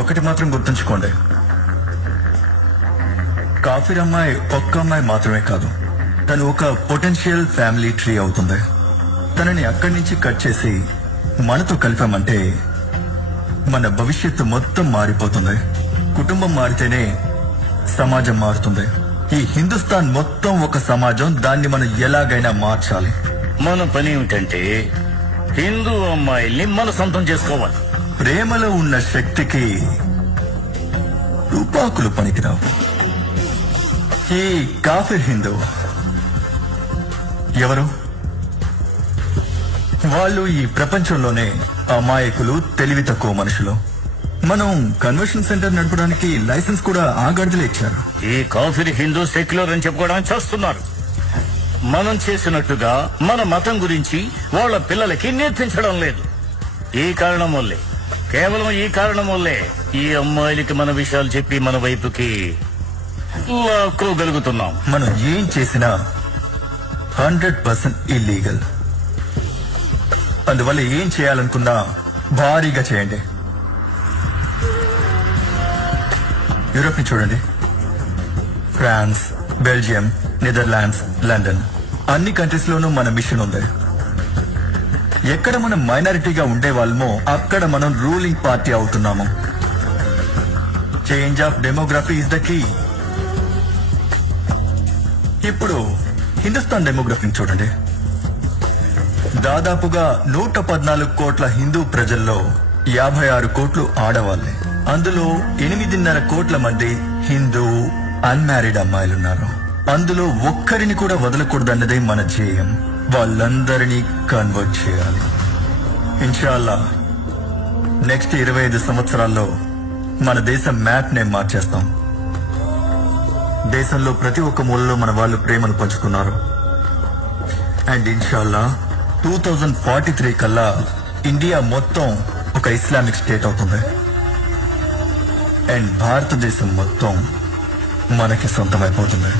ఒకటి మాత్రం గుర్తుంచుకోండి, కాఫీర్ అమ్మాయి ఒక్క అమ్మాయి మాత్రమే కాదు, తను ఒక పొటెన్షియల్ ఫ్యామిలీ ట్రీ అవుతుంది. తనని అక్కడి నుంచి కట్ చేసి మనతో కలిపామంటే మన భవిష్యత్తు మొత్తం మారిపోతుంది. కుటుంబం మారితేనే సమాజం మారుతుంది. ఈ హిందుస్థాన్ మొత్తం ఒక సమాజం. దాన్ని మనం ఎలాగైనా మార్చాలి. మన పని ఏమిటంటే హిందూ అమ్మాయిల్ని మన సొంతం చేసుకోవాలి. ప్రేమలో ఉన్న శక్తికి తుపాకులు పనికిరావు. ఈ కాఫీర్ హిందూ ఎవరు? వాళ్ళు ఈ ప్రపంచంలోనే అమాయకులు, తెలివి తక్కువ మనుషులు. మనం కన్వెన్షన్ సెంటర్ నడపడానికి లైసెన్స్ కూడా ఆ గడిదలే ఇచ్చారు. ఈ కాఫీర్ హిందూ సెక్యులర్ అని చెప్పుకోవడానికి చేస్తున్నారు. మనం చేసినట్టుగా మన మతం గురించి వాళ్ళ పిల్లలకి నేర్పించడం లేదు. ఈ కారణం వల్లే, కేవలం ఈ కారణం వల్లే ఈ అమ్మాయిలకి మన విషయాలు చెప్పి మన వైపుకి లాక్కోగలుగుతున్నాం. మనం ఏం చేసినా 100% ఇల్లీగల్. అందువల్ల ఏం చేయాలనుకున్నా భారీగా చేయండి. యూరోప్ ని చూడండి, ఫ్రాన్స్, బెల్జియం, నెదర్లాండ్స్, లండన్, అన్ని కంట్రీస్ లోనూ మన మిషన్ ఉంది. ఎక్కడ మనం మైనారిటీగా ఉండే వాళ్ళమో అక్కడ మనం రూలింగ్ పార్టీ అవుతున్నాము. Change of demography is the key. ఇప్పుడు హిందుస్థాన్ డెమోగ్రఫీని చూడండి. దాదాపుగా 114 కోట్ల హిందూ ప్రజల్లో 56 కోట్లు ఆడవాళ్లే. అందులో 8.5 కోట్ల మంది హిందూ అన్మ్యారీడ్ అమ్మాయిలున్నారు. అందులో ఒక్కరిని కూడా వదలకూడదన్నదే మన ధ్యేయం. వాళ్ళందరినీ కన్వర్ట్ చేయాలి. ఇన్షాల్లా నెక్స్ట్ 25 సంవత్సరాల్లో మన దేశం మ్యాప్ నే మార్చేస్తాం. దేశంలో ప్రతి ఒక్క మూలలో మన వాళ్ళు ప్రేమను పంచుకున్నారు. అండ్ ఇన్షాల్లా 2043 కల్లా ఇండియా మొత్తం ఒక ఇస్లామిక్ స్టేట్ అవుతుంది. అండ్ భారతదేశం మొత్తం మనకి సొంతమైపోతుంది.